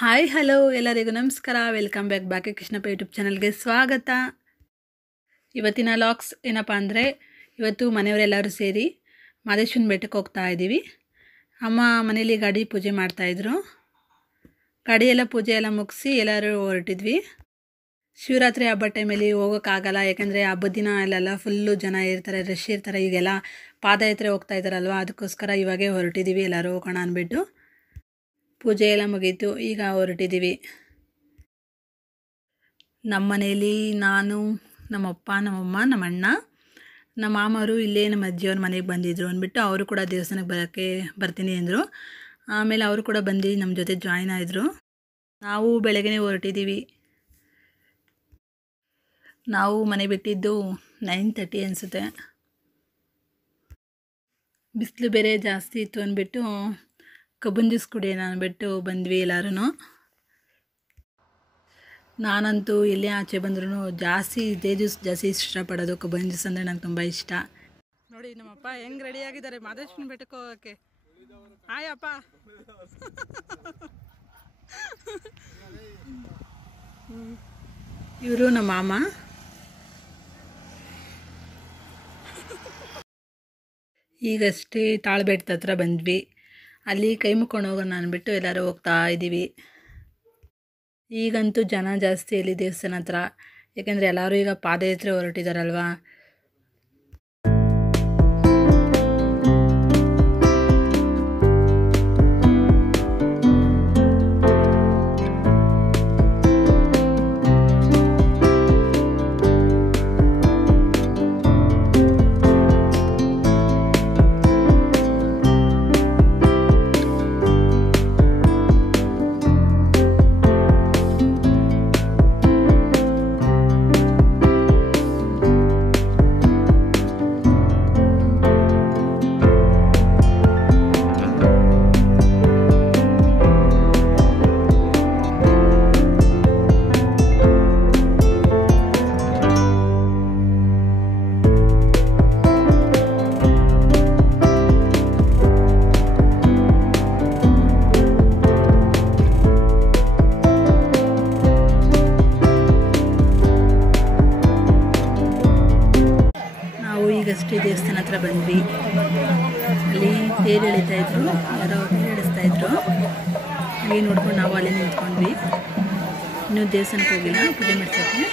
Hi hello ಎಲ್ಲರಿಗೂ ನಮಸ್ಕಾರ. Welcome back Krishnappa YouTube ಚಾನಲ್ಗೆ ಸ್ವಾಗತ. ಇವತ್ತಿನ ಲಾಗ್ಸ್ ಏನಪ್ಪ ಅಂದರೆ, ಇವತ್ತು ಮನೆಯವರೆಲ್ಲರೂ ಸೇರಿ ಮಾದೇಶ್ವರನ ಬೆಟ್ಟಕ್ಕೆ ಹೋಗ್ತಾ ಇದ್ದೀವಿ. ಅಮ್ಮ ಮನೇಲಿ ಗಾಡಿ ಪೂಜೆ ಮಾಡ್ತಾಯಿದ್ರು. ಗಾಡಿ ಎಲ್ಲ ಪೂಜೆ ಎಲ್ಲ ಮುಗಿಸಿ ಎಲ್ಲರೂ ಹೊರಟಿದ್ವಿ. ಶಿವರಾತ್ರಿ ಹಬ್ಬದ ಟೈಮಲ್ಲಿ ಹೋಗೋಕ್ಕಾಗಲ್ಲ, ಯಾಕೆಂದರೆ ಹಬ್ಬದ ದಿನ ಅಲ್ಲೆಲ್ಲ ಫುಲ್ಲು ಜನ ಇರ್ತಾರೆ, ರಶ್ ಇರ್ತಾರೆ. ಈಗೆಲ್ಲ ಪಾದಯಾತ್ರೆ ಹೋಗ್ತಾ ಇದ್ದಾರಲ್ವ, ಅದಕ್ಕೋಸ್ಕರ ಇವಾಗೇ ಹೊರಟಿದ್ದೀವಿ, ಎಲ್ಲರೂ ಹೋಗೋಣ ಅಂದ್ಬಿಟ್ಟು. ಪೂಜೆ ಎಲ್ಲ ಮುಗೀತು, ಈಗ ಹೊರಟಿದ್ದೀವಿ. ನಮ್ಮ ಮನೇಲಿ ನಾನು, ನಮ್ಮಪ್ಪ, ನಮ್ಮಮ್ಮ, ನಮ್ಮ ಅಣ್ಣ, ನಮ್ಮ ಮಾಮರು ಇಲ್ಲೇ ನಮ್ಮ ಅಜ್ಜಿಯವ್ರ ಮನೆಗೆ ಬಂದಿದ್ದರು ಅಂದ್ಬಿಟ್ಟು ಅವರು ಕೂಡ ದೇವಸ್ಥಾನಕ್ಕೆ ಬರ್ತೀನಿ ಅಂದರು. ಆಮೇಲೆ ಅವರು ಕೂಡ ಬಂದು ನಮ್ಮ ಜೊತೆ ಜಾಯ್ನ್ ಆಯಿದ್ರು. ನಾವು ಬೆಳಗ್ಗೆ ಹೊರಟಿದ್ದೀವಿ. ನಾವು ಮನೆ ಬಿಟ್ಟಿದ್ದು 9:30 ಅನಿಸುತ್ತೆ. ಬಿಸಿಲು ಬೇರೆ ಜಾಸ್ತಿ ಇತ್ತು ಅಂದ್ಬಿಟ್ಟು ಕಬ್ಬನ್ ಜ್ಯೂಸ್ ಕುಡಿಯೋಣ ಅಂದ್ಬಿಟ್ಟು ಬಂದ್ವಿ ಎಲ್ಲರೂ. ನಾನಂತೂ ಎಲ್ಲೇ ಆಚೆ ಬಂದ್ರೂ ಜಾಸ್ತಿ ಇದೇ ಜ್ಯೂಸ್ ಜಾಸ್ತಿ ಇಷ್ಟಪಡೋದು. ಕಬ್ಬನ್ ಜ್ಯೂಸ್ ಅಂದರೆ ನಂಗೆ ತುಂಬ ಇಷ್ಟ. ನೋಡಿ ನಮ್ಮಪ್ಪ ಹೆಂಗೆ ರೆಡಿಯಾಗಿದ್ದಾರೆ ಮಾದೇಶ್ವರನ ಬೆಟ್ಟಕ್ಕೆ ಹೋಗೋಕ್ಕೆ. ಹಾಯ್ ಅಪ್ಪ. ಇವರು ನಮ್ಮ ಮಾಮ. ಈಗಷ್ಟೇ ತಾಳ್ಬೆಟ್ಟದ ಹತ್ರ ಬಂದ್ವಿ. ಅಲ್ಲಿ ಕೈ ಮುಕ್ಕೊಂಡು ಹೋಗೋಣ ಅಂದ್ಬಿಟ್ಟು ಎಲ್ಲರೂ ಹೋಗ್ತಾ ಇದ್ದೀವಿ. ಈಗಂತೂ ಜನ ಜಾಸ್ತಿ ಇಲ್ಲಿ ದೇವಸ್ಥಾನ ಹತ್ರ, ಯಾಕೆಂದರೆ ಎಲ್ಲರೂ ಈಗ ಪಾದಯಾತ್ರೆ ಹೊರಟಿದ್ದಾರಲ್ವ. ಈಗಷ್ಟೇ ದೇವಸ್ಥಾನ ಹತ್ರ ಬಂದ್ವಿ. ಅಲ್ಲಿ ತೇರು ಎಳಿತಾಯಿದ್ರು, ಯಾರೋ ತೇರು ಎಳಿಸ್ತಾಯಿದ್ರು. ಹಾಗೆ ನೋಡ್ಕೊಂಡು ನಾವು ಅಲ್ಲೇ ನಿಂತ್ಕೊಂಡ್ವಿ. ಇನ್ನೂ ದೇವಸ್ಥಾನಕ್ಕೆ ಹೋಗಿಲ್ಲ ಪೂಜೆ ಮಾಡ್ಸೋಕ್ಕೆ.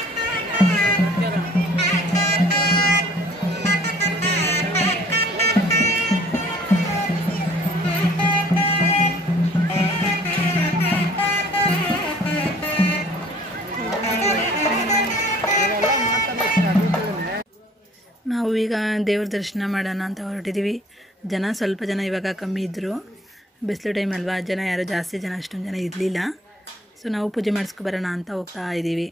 ನಾವು ಈಗ ದೇವ್ರ ದರ್ಶನ ಮಾಡೋಣ ಅಂತ ಹೊರಟಿದ್ದೀವಿ. ಸ್ವಲ್ಪ ಜನ ಇವಾಗ ಕಮ್ಮಿ ಇದ್ದರು, ಬಿಸಿಲು ಟೈಮ್ ಅಲ್ವಾ, ಜನ ಯಾರು ಜಾಸ್ತಿ ಜನ ಅಷ್ಟೊಂದು ಜನ ಇರಲಿಲ್ಲ. ಸೊ ನಾವು ಪೂಜೆ ಮಾಡಿಸ್ಕೊಬರೋಣ ಅಂತ ಹೋಗ್ತಾ ಇದ್ದೀವಿ.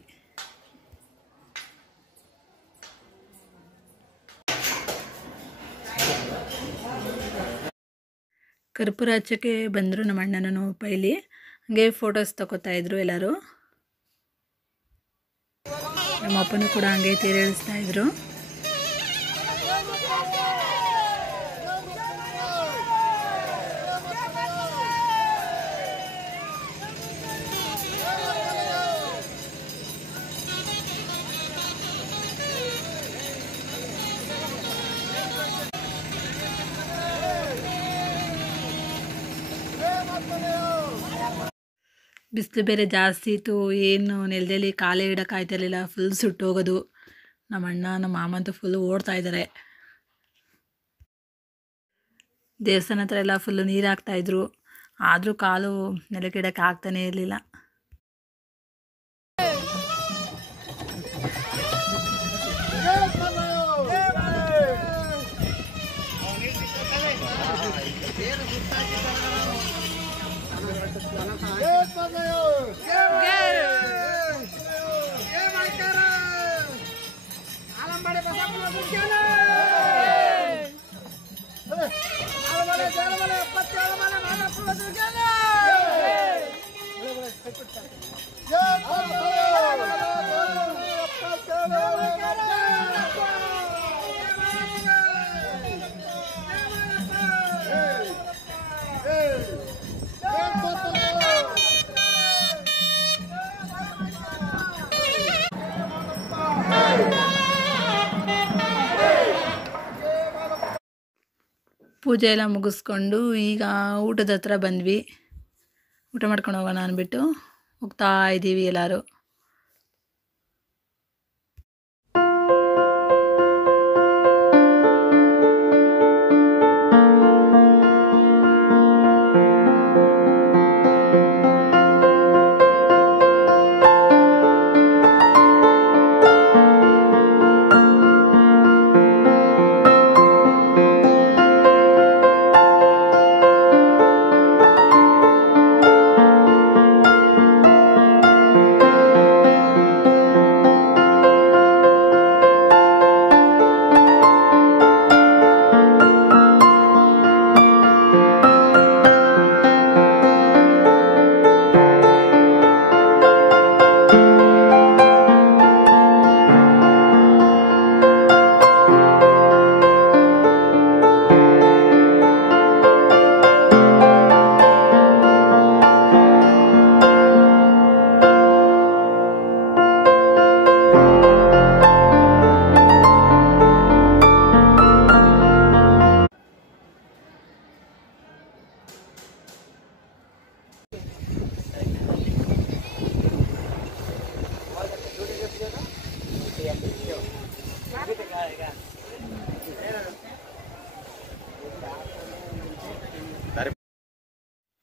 ಕರ್ಪೂರ ಹಚ್ಚೋಕ್ಕೆ ಬಂದರು ನಮ್ಮ ಅಣ್ಣನೂ ಪೈಲಿ. ಹಾಗೆ ಫೋಟೋಸ್ ತಗೋತಾಯಿದ್ರು ಎಲ್ಲರೂ. ನಮ್ಮ ಅಪ್ಪನೂ ಕೂಡ ಹಂಗೆ ತೇರು ಎಳಿಸ್ತಾಯಿದ್ರು. ಬಿಸಿಲು ಬೇರೆ ಜಾಸ್ತಿ ಇತ್ತು, ಏನು ನೆಲದಲ್ಲಿ ಕಾಲೇ ಇಡೋಕ್ಕಾಯ್ತಿರ್ಲಿಲ್ಲ, ಫುಲ್ ಸುಟ್ಟೋಗೋದು. ನಮ್ಮ ಅಣ್ಣ ನಮ್ಮ ಮಾಮ ಅಂತೂ ಫುಲ್ಲು ಓಡ್ತಾ ಇದ್ದಾರೆ. ದೇವಸ್ಥಾನ ಹತ್ರ ಎಲ್ಲ ಫುಲ್ಲು ನೀರು ಹಾಕ್ತಾಯಿದ್ರು, ಆದರೂ ಕಾಲು ನೆಲಕ್ಕೆ ಇಡೋಕ್ಕೆ ಆಗ್ತಾನೇ ಇರಲಿಲ್ಲ. ಪೂಜೆ ಎಲ್ಲ ಮುಗಿಸ್ಕೊಂಡು ಈಗ ಊಟದ ಹತ್ರ ಬಂದ್ವಿ. ಊಟ ಮಾಡ್ಕೊಂಡು ಹೋಗೋಣ ಅಂದ್ಬಿಟ್ಟು ಹೋಗ್ತಾ ಇದ್ದೀವಿ ಎಲ್ಲರೂ.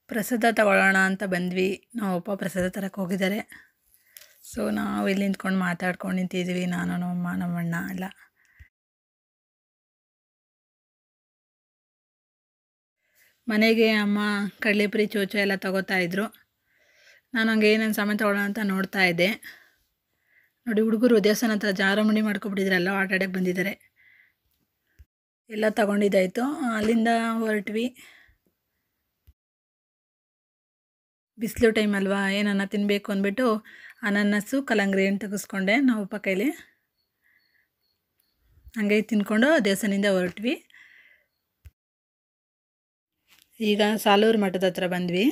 ಪ್ರಸಾದ ತಗೊಳ್ಳೋಣ ಅಂತ ಬಂದ್ವಿ. ನಮ್ಮಪ್ಪ ಪ್ರಸಾದ ತರಕ್ಕೆ ಹೋಗಿದ್ದಾರೆ. ಸೊ ನಾವು ಇಲ್ಲಿ ನಿಂತ್ಕೊಂಡು ಮಾತಾಡ್ಕೊಂಡು ನಿಂತಿದ್ವಿ, ನಾನು ನಮ್ಮಮ್ಮ ನಮ್ಮಣ್ಣ ಎಲ್ಲ. ಮನೆಗೆ ಅಮ್ಮ ಕಡಲೆಪುರಿ ಚೋಚ ಎಲ್ಲ ತಗೋತಾ ಇದ್ರು. ನಾನು ಹಂಗೆ ಏನೇನು ಸಾಮಾನು ತಗೊಳ್ಳೋಣ ಅಂತ ನೋಡ್ತಾ ಇದ್ದೆ. ನೋಡಿ, ಹುಡುಗರು ದೇವಸ್ಥಾನ ಹತ್ರ ಜಾರಮುಂಡಿ ಮಾಡ್ಕೊಬಿಟ್ಟಿದ್ರಲ್ಲ, ಆಟ ಆಡೋಕ್ಕೆ ಬಂದಿದ್ದಾರೆ. ಎಲ್ಲ ತಗೊಂಡಿದ್ದಾಯಿತು. ಅಲ್ಲಿಂದ ಹೊರಟ್ವಿ. ಬಿಸಿಲು ಟೈಮ್ ಅಲ್ವಾ, ಏನನ್ನ ತಿನ್ನಬೇಕು ಅಂದ್ಬಿಟ್ಟು ಅನಾನಸ್ಸು ಕಲ್ಲಂಗರಿ ಹಣ್ಣು ತೆಗೆಸ್ಕೊಂಡೆ ನಮ್ಮಪ್ಪ ಕೈಲಿ. ಹಂಗೆ ತಿನ್ಕೊಂಡು ದೇವಸ್ಥಾನದಿಂದ ಹೊರಟ್ವಿ. ಈಗ ಸಾಲೂರು ಮಠದ ಹತ್ರ ಬಂದ್ವಿ.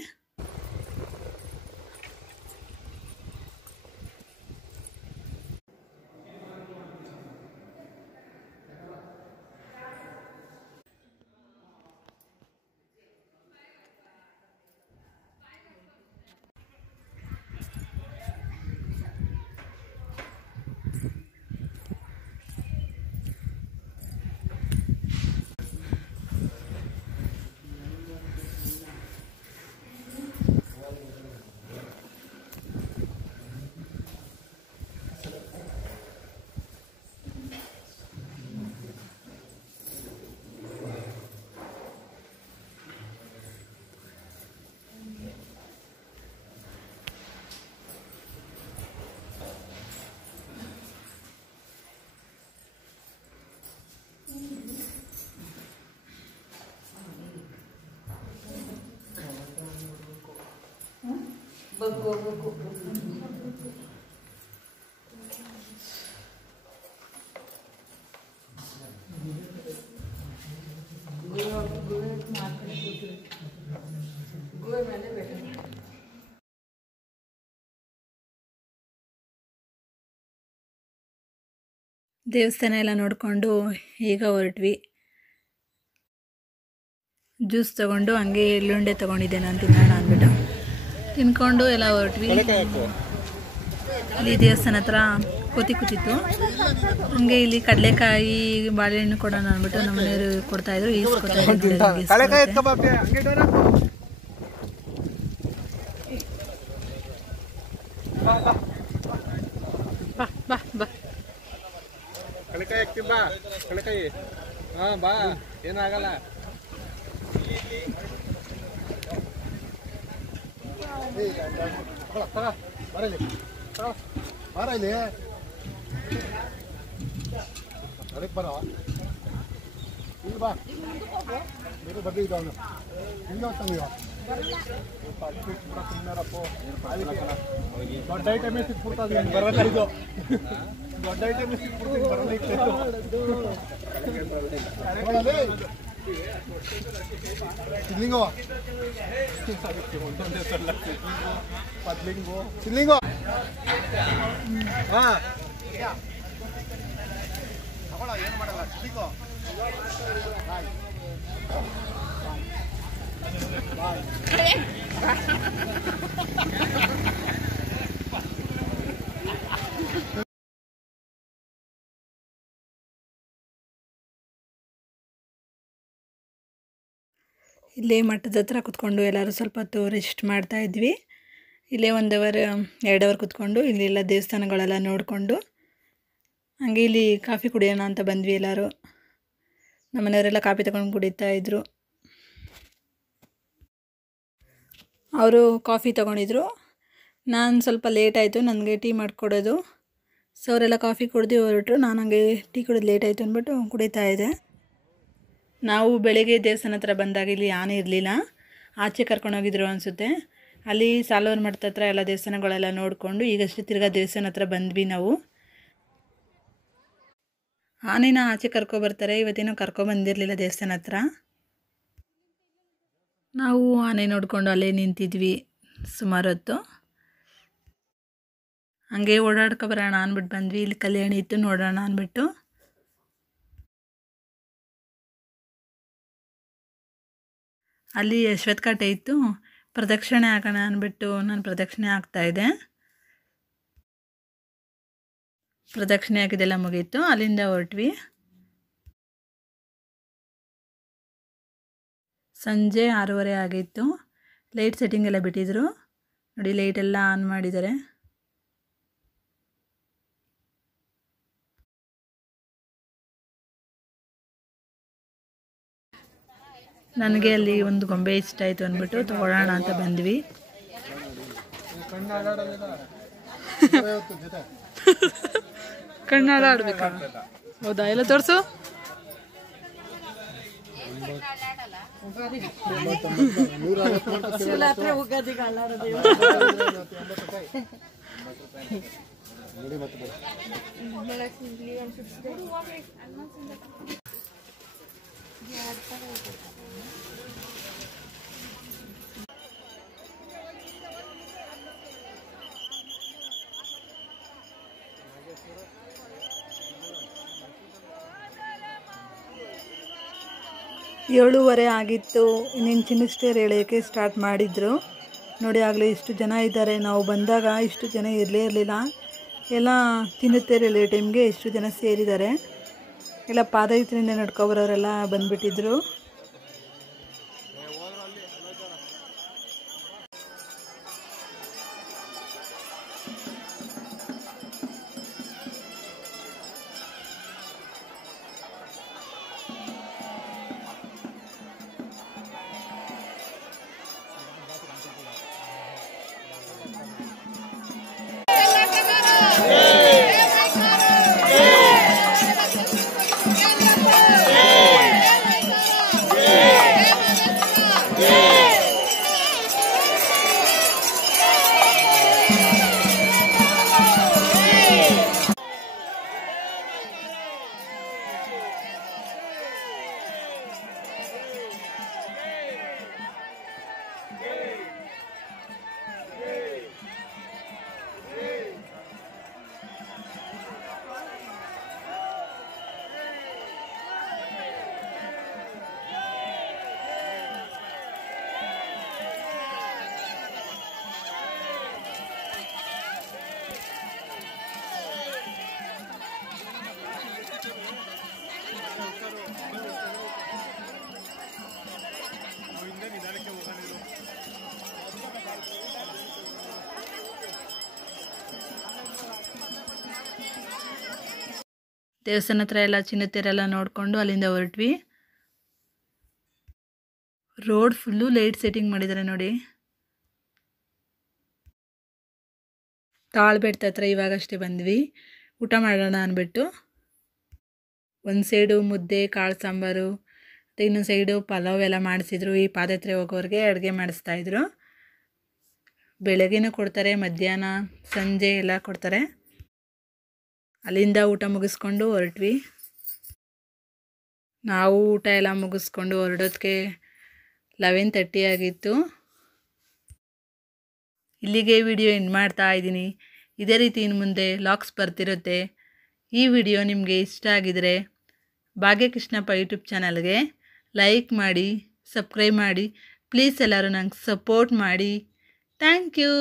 ದೇವಸ್ಥಾನ ಎಲ್ಲ ನೋಡಿಕೊಂಡು ಈಗ ಹೊರಟ್ವಿ. ಜ್ಯೂಸ್ ತೊಗೊಂಡು ಹಂಗೆ ಎಳ್ಳುಂಡೆ ತೊಗೊಂಡಿದ್ದೆ ನಾನು ತಿನ್ನೋಣ ಅಂದ್ಬಿಟ್ಟು ತಿನ್ಕೊಂಡು ಎಲ್ಲ ಹೊರಟ್ವಿ. ಅಲ್ಲಿ ದೇವಸ್ಥಾನ ಹತ್ರ ಕೋತಿ ಕೂತಿತ್ತು. ಹಂಗೆ ಇಲ್ಲಿ ಕಡಲೆಕಾಯಿ ಬಾಳೆಹಣ್ಣು ಕೊಡೋಣ ಅಂದ್ಬಿಟ್ಟು ನಮ್ಮ ಮನೆಯವರು ಕೊಡ್ತಾಯಿದ್ರು. ಬಾ ಬಾ ಕಳಕಾಯಿ ಹಾಕ್ತಿ ಬಾ, ಕಳಕಾಯಿ. ಹಾಂ ಬಾ, ಏನಾಗಲ್ಲ. ಬರಲಿ ಅದಕ್ಕೆ ಬರೋ ಇಲ್ಲಿ ಬಾ, ಬೇರೆ ಬರ್ಲಿ ಇದ್ದಾವನು ಹಿಂಗೆ ಹೋಗ್ತಾನೆ. ದೊಡ್ಡ ಐಟಮೇ ಸಿಕ್ಬಿಡ್ತದೆ, ಬರಲ್ಲ ಇದು ದೊಡ್ಡ ಐಟಮೇ ಸಿಕ್ಬಿಡ್ತೀನಿ, ಬರಲ್ಲ ಇತ್ತು. ಸಿದ್ಲಿಂಗೋ ಒಂದೊಂದೇ ಸಲ ಪದ್ಲಿಂಗೋ ಸಿದ್ಲಿಂಗೋ. ಹಾಂ ಏನು ಮಾಡಲ್ಲ ಸಿದ್ಲಿಂಗೋ. ಇಲ್ಲೇ ಮಠದ ಹತ್ರ ಕುತ್ಕೊಂಡು ಎಲ್ಲರೂ ಸ್ವಲ್ಪ ಹೊತ್ತು ರೆಸ್ಟ್ ಮಾಡ್ತಾ ಇದ್ವಿ. ಇಲ್ಲೇ 1 ಅವರ್ 2 ಅವರ್ ಕುತ್ಕೊಂಡು ಇಲ್ಲೆಲ್ಲ ದೇವಸ್ಥಾನಗಳೆಲ್ಲ ನೋಡಿಕೊಂಡು ಹಂಗೆ ಇಲ್ಲಿ ಕಾಫಿ ಕುಡಿಯೋಣ ಅಂತ ಬಂದ್ವಿ ಎಲ್ಲರೂ. ನಮ್ಮ ಮನೆಯವರೆಲ್ಲ ಕಾಫಿ ತಗೊಂಡು ಕುಡಿತಾ ಇದ್ರು. ಅವರು ಕಾಫಿ ತಗೊಂಡಿದ್ರು. ನಾನು ಸ್ವಲ್ಪ ಲೇಟ್ ಆಯಿತು, ನನಗೆ ಟೀ ಮಾಡಿಕೊಡೋದು. ಸೊ ಅವರೆಲ್ಲ ಕಾಫಿ ಕುಡಿದು ಹೊರಟರು. ನಾನು ಹಂಗೆ ಟೀ ಕುಡಿದು ಲೇಟ್ ಆಯಿತು ಅಂದ್ಬಿಟ್ಟು ಕುಡಿತಾ ಇದ್ದೆ. ನಾವು ಬೆಳಗ್ಗೆ ದೇವಸ್ಥಾನ ಹತ್ರ ಬಂದಾಗ ಇಲ್ಲಿ ಆನೆ ಇರಲಿಲ್ಲ, ಆಚೆ ಕರ್ಕೊಂಡೋಗಿದ್ರು ಅನಿಸುತ್ತೆ. ಅಲ್ಲಿ ಸಾಲೂರು ಮಠದ ಹತ್ರ ಎಲ್ಲ ದೇವಸ್ಥಾನಗಳೆಲ್ಲ ನೋಡಿಕೊಂಡು ಈಗಷ್ಟೇ ತಿರ್ಗಾ ದೇವಸ್ಥಾನ ಹತ್ರ ಬಂದ್ವಿ ನಾವು. ಆನೆನ ಆಚೆ ಕರ್ಕೊಬರ್ತಾರೆ, ಇವತ್ತೇನೋ ಕರ್ಕೊಬಂದಿರಲಿಲ್ಲ ದೇವಸ್ಥಾನ ಹತ್ರ. ನಾವು ಆನೆ ನೋಡಿಕೊಂಡು ಅಲ್ಲೇ ನಿಂತಿದ್ವಿ ಸುಮಾರು ಹೊತ್ತು. ಹಂಗೆ ಓಡಾಡ್ಕೊಬರೋಣ ಅಂದ್ಬಿಟ್ಟು ಬಂದ್ವಿ. ಇಲ್ಲಿ ಕಲ್ಯಾಣಿ ಇತ್ತು, ನೋಡೋಣ ಅಂದ್ಬಿಟ್ಟು. ಅಲ್ಲಿ ಅಶ್ವತ್ಥಕಟ್ಟೆ ಇತ್ತು, ಪ್ರದಕ್ಷಿಣೆ ಹಾಕೋಣ ಅಂದ್ಬಿಟ್ಟು ನಾನು ಪ್ರದಕ್ಷಿಣೆ ಹಾಕ್ತಾಯಿದ್ದೆ. ಪ್ರದಕ್ಷಿಣೆ ಹಾಕಿದೆಲ್ಲ ಮುಗೀತು. ಅಲ್ಲಿಂದ ಹೊರಟ್ವಿ. ಸಂಜೆ 6:30 ಆಗಿತ್ತು. ಲೈಟ್ ಸೆಟ್ಟಿಂಗ್ ಎಲ್ಲ ಬಿಟ್ಟಿದ್ರು ನೋಡಿ, ಲೈಟೆಲ್ಲ ಆನ್ ಮಾಡಿದ್ದಾರೆ. ನನಗೆ ಅಲ್ಲಿ ಒಂದು ಗೊಂಬೆ ಇಷ್ಟ ಆಯಿತು ಅಂದ್ಬಿಟ್ಟು ತೊಗೊಳ್ಳೋಣ ಅಂತ ಬಂದ್ವಿ. ಕಣ್ಣಾಡ ಆಡ್ಬೇಕಾ? ಹೌದಾ, ಎಲ್ಲ ತೋರಿಸು. ಏಳುವರೆ ಆಗಿತ್ತು. ಇನ್ನೇನು ಚಿನ್ನಸ್ಟೇರ್ ಎಳೆಯೋಕ್ಕೆ ಸ್ಟಾರ್ಟ್ ಮಾಡಿದ್ರು ನೋಡಿ. ಆಗಲೇ ಇಷ್ಟು ಜನ ಇದ್ದಾರೆ. ನಾವು ಬಂದಾಗ ಇಷ್ಟು ಜನ ಇರಲೇ ಇರಲಿಲ್ಲ. ಎಲ್ಲ ಚಿನ್ನಸ್ಟೇರ್ ಎಳೆಯೋ ಟೈಮ್ಗೆ ಇಷ್ಟು ಜನ ಸೇರಿದ್ದಾರೆ. ಎಲ್ಲ ಪಾದಯಾತ್ರೆಯಿಂದ ನಡ್ಕೊಬರೋರೆಲ್ಲ ಬಂದುಬಿಟ್ಟಿದ್ರು. ದೇವಸ್ಥಾನ ಹತ್ರ ಎಲ್ಲ ಚಿನ್ನತೆರೆಲ್ಲ ನೋಡಿಕೊಂಡು ಅಲ್ಲಿಂದ ಹೊರಟ್ವಿ. ರೋಡ್ ಫುಲ್ಲು ಲೈಟ್ ಸೆಟ್ಟಿಂಗ್ ಮಾಡಿದ್ದಾರೆ ನೋಡಿ. ತಾಳ್ಬೆಟ್ಟ ಹತ್ರ ಇವಾಗಷ್ಟೇ ಬಂದ್ವಿ ಊಟ ಮಾಡೋಣ ಅಂದ್ಬಿಟ್ಟು. ಒಂದು ಸೈಡು ಮುದ್ದೆ ಕಾಳು ಸಾಂಬಾರು ಮತ್ತು ಇನ್ನೊಂದು ಸೈಡು ಪಲಾವ್ ಎಲ್ಲ ಮಾಡಿಸಿದ್ರು. ಈ ಪಾದಯಾತ್ರೆ ಹೋಗೋರಿಗೆ ಅಡುಗೆ ಮಾಡಿಸ್ತಾಯಿದ್ರು. ಬೆಳಗ್ಗೆನೂ ಕೊಡ್ತಾರೆ, ಮಧ್ಯಾಹ್ನ ಸಂಜೆ ಎಲ್ಲ ಕೊಡ್ತಾರೆ. ಅಲ್ಲಿಂದ ಊಟ ಮುಗಿಸ್ಕೊಂಡು ಹೊರಟ್ವಿ. ನಾವು ಊಟ ಎಲ್ಲ ಮುಗಿಸ್ಕೊಂಡು ಹೊರಡೋದಕ್ಕೆ 11:30 ಆಗಿತ್ತು. ಇಲ್ಲಿಗೆ ವಿಡಿಯೋ ಎಂಡ್ ಮಾಡ್ತಾ ಇದ್ದೀನಿ. ಇದೇ ರೀತಿ ಇನ್ನು ಮುಂದೆ ವ್ಲಾಗ್ಸ್ ಬರ್ತಿರುತ್ತೆ. ಈ ವಿಡಿಯೋ ನಿಮಗೆ ಇಷ್ಟ ಆಗಿದರೆ ಭಾಗ್ಯಕೃಷ್ಣಪ್ಪ ಯೂಟ್ಯೂಬ್ ಚಾನಲ್ಗೆ ಲೈಕ್ ಮಾಡಿ, ಸಬ್ಸ್ಕ್ರೈಬ್ ಮಾಡಿ. ಪ್ಲೀಸ್ ಎಲ್ಲರೂ ನಂಗೆ ಸಪೋರ್ಟ್ ಮಾಡಿ. Thank you.